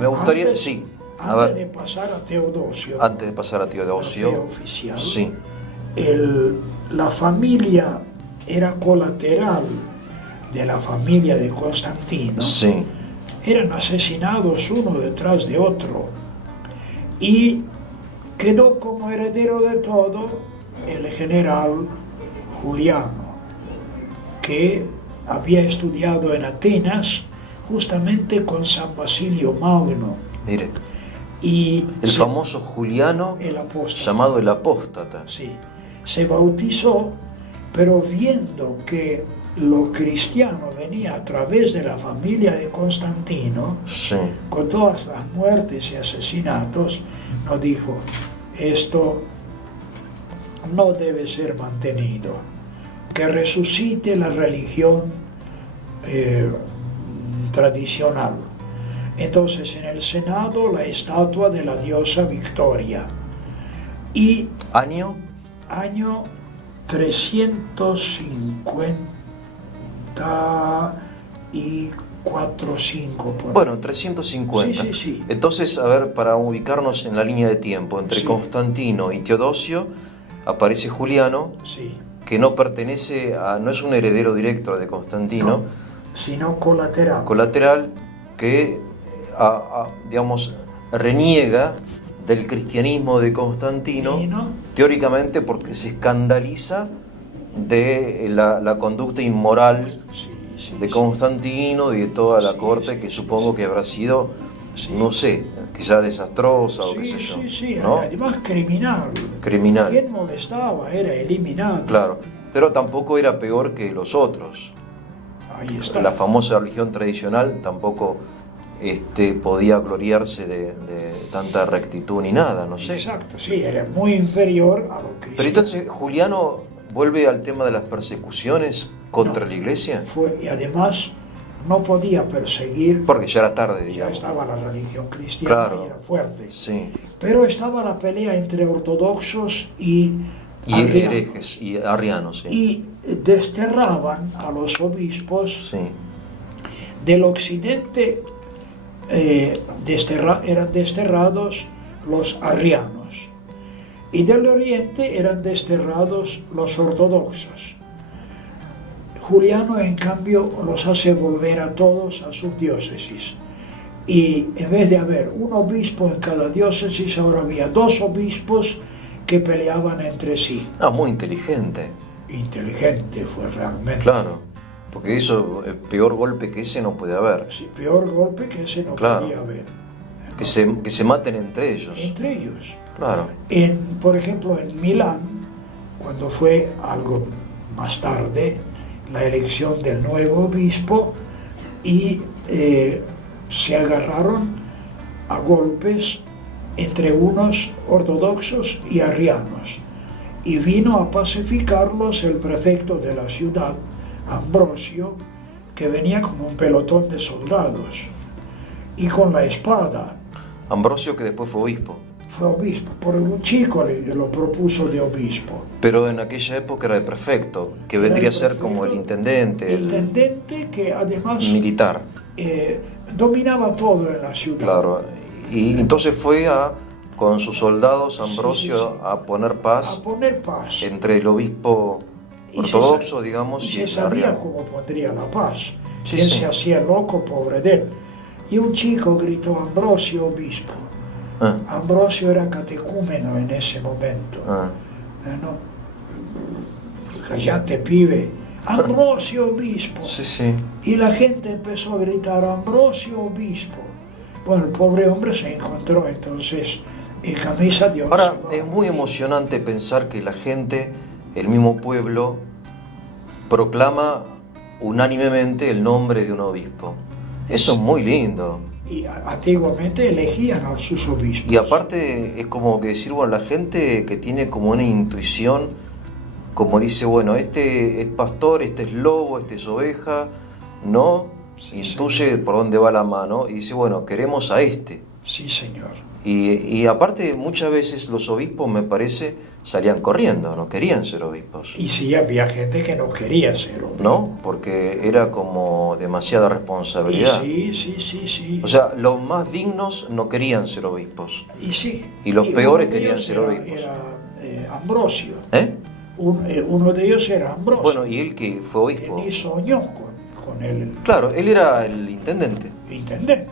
Me gustaría, Antes- sí, a Antes ver, de pasar a Teodosio, antes de pasar a la fe Teodosio, oficial, sí, la familia era colateral de la familia de Constantino. sí, Eran asesinados uno detrás de otro y quedó como heredero de todo el general Juliano, que había estudiado en Atenas justamente con San Basilio Magno mire, y el famoso Juliano, el apóstata. llamado el apóstata. Sí, se bautizó, pero viendo que lo cristiano venía a través de la familia de Constantino, Sí, con todas las muertes y asesinatos, nos dijo, esto no debe ser mantenido, que resucite la religión tradicional. Entonces en el Senado la estatua de la diosa Victoria y año, año 354 5 por bueno, ahí. 350. Sí, sí, sí. Entonces, a ver, para ubicarnos en la línea de tiempo, entre Sí. Constantino y Teodosio, aparece Juliano, Sí, que no pertenece a, no es un heredero directo de Constantino, sino colateral. colateral, que, digamos, reniega del cristianismo de Constantino, Dino, teóricamente porque se escandaliza de la conducta inmoral sí, sí, de sí. Constantino y de toda la Sí, corte, sí, que sí, supongo sí. que habrá sido, Sí. no sé, quizás desastrosa o qué Sí, sé yo, sí, sí, ¿no? además criminal. Criminal. Quien molestaba era eliminado. Claro, pero tampoco era peor que los otros. Ahí está. La famosa religión tradicional tampoco podía gloriarse de tanta rectitud ni nada, no sé. Exacto, sí, era muy inferior a lo cristiano. Pero entonces Juliano vuelve al tema de las persecuciones contra No. la iglesia, Y además no podía perseguir, porque ya era tarde, ya digamos. estaba la religión cristiana Claro. y era fuerte. Sí. Pero estaba la pelea entre ortodoxos y Y arrianos. herejes y arrianos, sí. Y desterraban a los obispos Sí. del occidente. Eran desterrados los arrianos y del oriente eran desterrados los ortodoxos. Juliano, en cambio, los hace volver a todos a sus diócesis. Y en vez de haber un obispo en cada diócesis, ahora había dos obispos que peleaban entre sí. Ah, muy inteligente, Inteligente fue realmente. claro. Porque eso, el peor golpe que ese no puede haber. Sí, peor golpe que ese no Claro. podía haber. Que se maten entre ellos. Entre ellos. Claro. Por ejemplo, en Milán, cuando fue algo más tarde la elección del nuevo obispo, y se agarraron a golpes entre unos ortodoxos y arrianos. Y vino a pacificarlos el prefecto de la ciudad, Ambrosio, que venía con un pelotón de soldados y con la espada. Ambrosio, que después fue obispo. Fue obispo, por un chico lo propuso de obispo. Pero en aquella época era de prefecto, que Era vendría a el ser como el prefecto, intendente, el intendente que además militar. dominaba todo en la ciudad. Claro. Y entonces fue con sus soldados Ambrosio Sí, sí, sí. a poner A paz poner paz. entre el obispo Y se ortodoxo, sa- digamos, y y se el sabía arriano. cómo pondría la paz. Sí, Él sí. se hacía loco, pobre de él. Y un chico gritó: Ambrosio, obispo. Ah, Ambrosio era catecúmeno en ese momento. ah. No, callate, pibe. Ambrosio, obispo. Sí, sí. Y la gente empezó a gritar: Ambrosio, obispo. Bueno, el pobre hombre se encontró entonces en camisa de once Ahora, varas. es muy emocionante pensar que la gente, el mismo pueblo, proclama unánimemente el nombre de un obispo. Eso es muy lindo. Y antiguamente elegían a sus obispos. Y aparte es como que decir, bueno, la gente que tiene como una intuición, como dice, bueno, este es pastor, este es lobo, este es oveja, ¿no? Sí, Intuye por dónde va la mano y dice, bueno, queremos a este. Sí, señor. Y aparte muchas veces los obispos, me parece, salían corriendo, no querían ser obispos. Y sí, había gente que no quería ser obispo. ¿No? Porque era como demasiada Y responsabilidad. sí. O sea, los más dignos no querían ser obispos. Y sí. Y los uno peores de querían ellos ser obispos. Era Ambrosio. ¿Eh? Uno de ellos era Ambrosio. Bueno, ¿y él que fue Que obispo? ni soñó con el Claro, él era el intendente. intendente.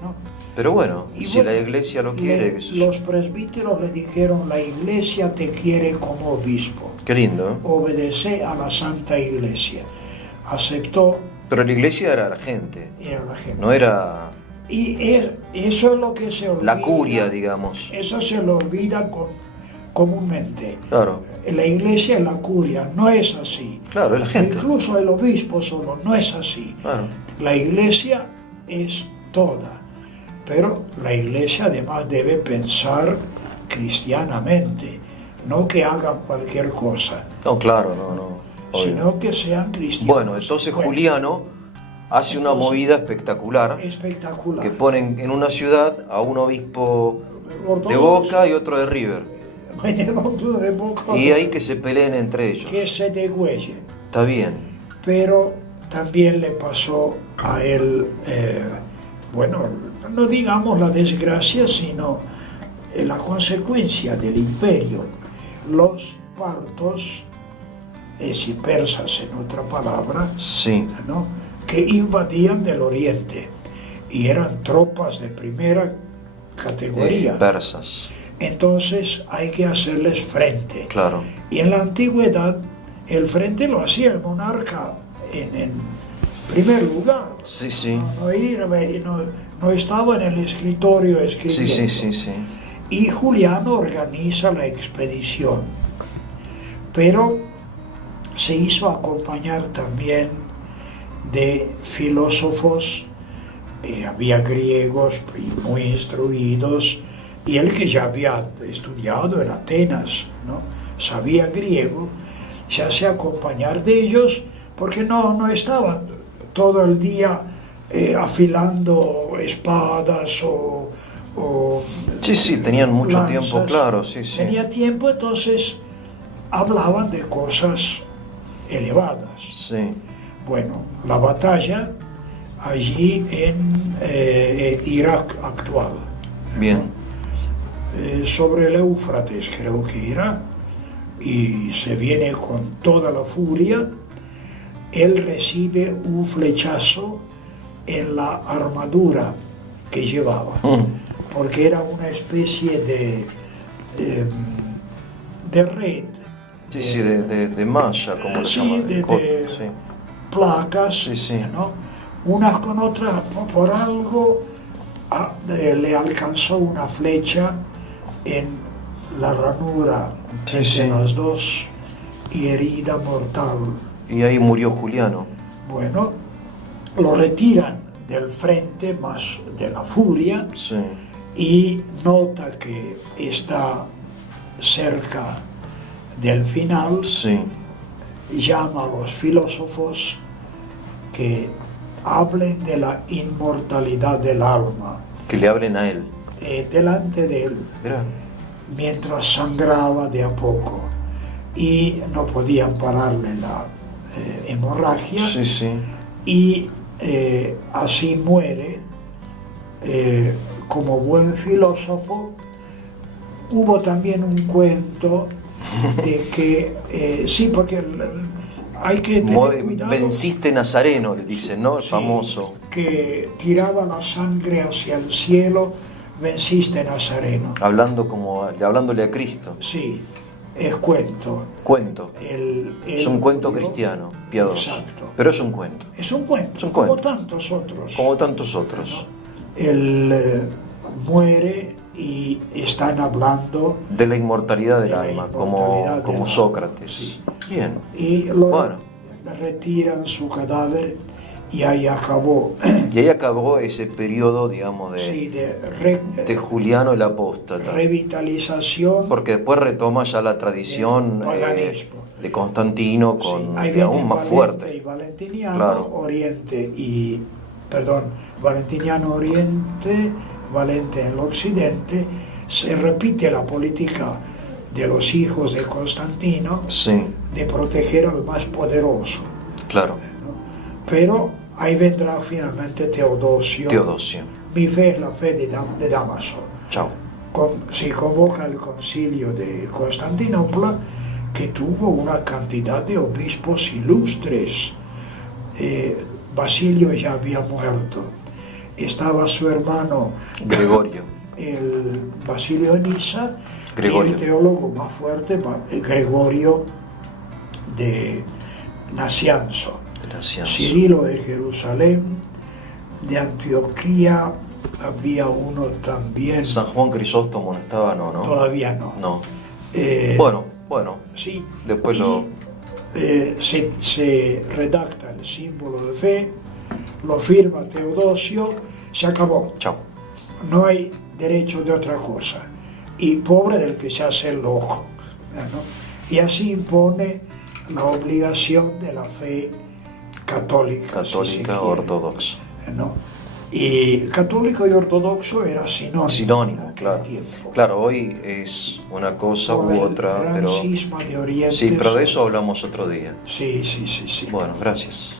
¿No? Pero bueno, Y si bueno, la iglesia lo quiere, qué sé yo. los presbíteros le dijeron, la iglesia te quiere como obispo. Qué lindo, ¿eh? Obedece a la Santa Iglesia. Aceptó, Pero la iglesia era la gente, era la gente. no era Eso es lo que se olvida. la curia, digamos. Eso se lo olvida comúnmente. Claro, La iglesia es la curia, no es así. claro, es la gente. Incluso el obispo solo, no es así. Claro. La iglesia es toda, pero la iglesia además debe pensar cristianamente, no que hagan cualquier cosa, No, claro, no. Obvio. sino que sean cristianos. Bueno, entonces Bueno, Juliano hace una entonces, movida espectacular, espectacular. que ponen en una ciudad a un obispo de Ortodoxo, Boca y otro de River. de Boca, Y ahí que se peleen entre ellos. que se degüellen. Está bien. Pero también le pasó a él, bueno, no digamos la desgracia, sino la consecuencia del imperio. Los partos, y persas en otra palabra, Sí. ¿no? Que invadían del oriente y eran tropas de primera categoría. Persas. Entonces hay que hacerles frente. Claro. Y en la antigüedad el frente lo hacía el monarca en primer lugar. Sí. No estaba en el escritorio escribiendo. Sí. Y Juliano organiza la expedición, pero se hizo acompañar también de filósofos, había griegos muy instruidos, y él que ya había estudiado en Atenas, ¿no? Sabía griego, se hace acompañar de ellos porque no estaba todo el día afilando espadas o Sí, tenían mucho lanzas. tiempo, claro, sí. Tenía tiempo, entonces hablaban de cosas elevadas. Sí. Bueno, la batalla allí en Irak actual, Bien. sobre el Éufrates creo que era, y se viene con toda la furia. Él recibe un flechazo en la armadura que llevaba, porque era una especie de red. Sí, de malla, como se Sí, llama. de placas, Sí. ¿no? Unas con otras, por algo le alcanzó una flecha en la ranura entre las dos y herida mortal. Y ahí murió Juliano. Bueno, lo retiran del frente más de la furia Sí. y nota que está cerca del final. Sí. Llama a los filósofos que hablen de la inmortalidad del alma Que le hablen a él. delante de él, Mirá. mientras sangraba de a poco y no podían pararle la hemorragia, Sí. y así muere. Como buen filósofo. Hubo también un cuento de que, sí, porque hay que tener cuidado. Venciste Nazareno, le dicen, ¿no? El Sí, famoso. que tiraba la sangre hacia el cielo, venciste Nazareno. Hablándole a Cristo. Sí, es cuento. Cuento. Es un cuento murió. cristiano, piadoso. Exacto. Pero es un cuento. Es un cuento, Es un como cuento. tantos otros. Como tantos otros. Él muere y están hablando De la inmortalidad del de la alma, inmortalidad del como alma. Sócrates. Sí. Bien. y Bueno. retiran su cadáver y ahí acabó. Y ahí acabó ese periodo, digamos, de, Sí, de Juliano el Apóstata. revitalización. Porque después retoma ya la tradición Del paganismo. de Constantino Sí, con ahí que aún viene más Valente fuerte. y Valentiniano, Claro. Valentiniano Oriente, Valente en el Occidente. Se repite la política de los hijos de Constantino Sí, de proteger al más poderoso, claro. ¿no? Pero ahí vendrá finalmente Teodosio. Teodosio. Mi fe es la fe de Damaso. Chao. Se convoca el concilio de Constantinopla, que tuvo una cantidad de obispos ilustres. Basilio ya había muerto. Estaba su hermano Gregorio. el Basilio de Nisa, Gregorio. y el teólogo más fuerte, Gregorio de Nacianzo. Gracias. Cirilo de Jerusalén, de Antioquía había uno también. San Juan Crisóstomo no estaba, no, ¿no? Todavía no. No. Eh, Bueno. Sí. Después y, lo... se redacta el símbolo de fe, lo firma Teodosio, se acabó. Chao. No hay derecho de otra cosa. Y pobre del que se hace el loco, ¿no? Y así impone la obligación de la fe católica. si se Católica quiere, ortodoxa. ¿no? Y católico y ortodoxo era sinónimo. en Sinónimo, aquel claro. tiempo. Claro, hoy es una cosa Por u el otra, gran pero... cisma de Oriente. Sí, pero de eso hablamos otro día. Sí. Bueno, gracias.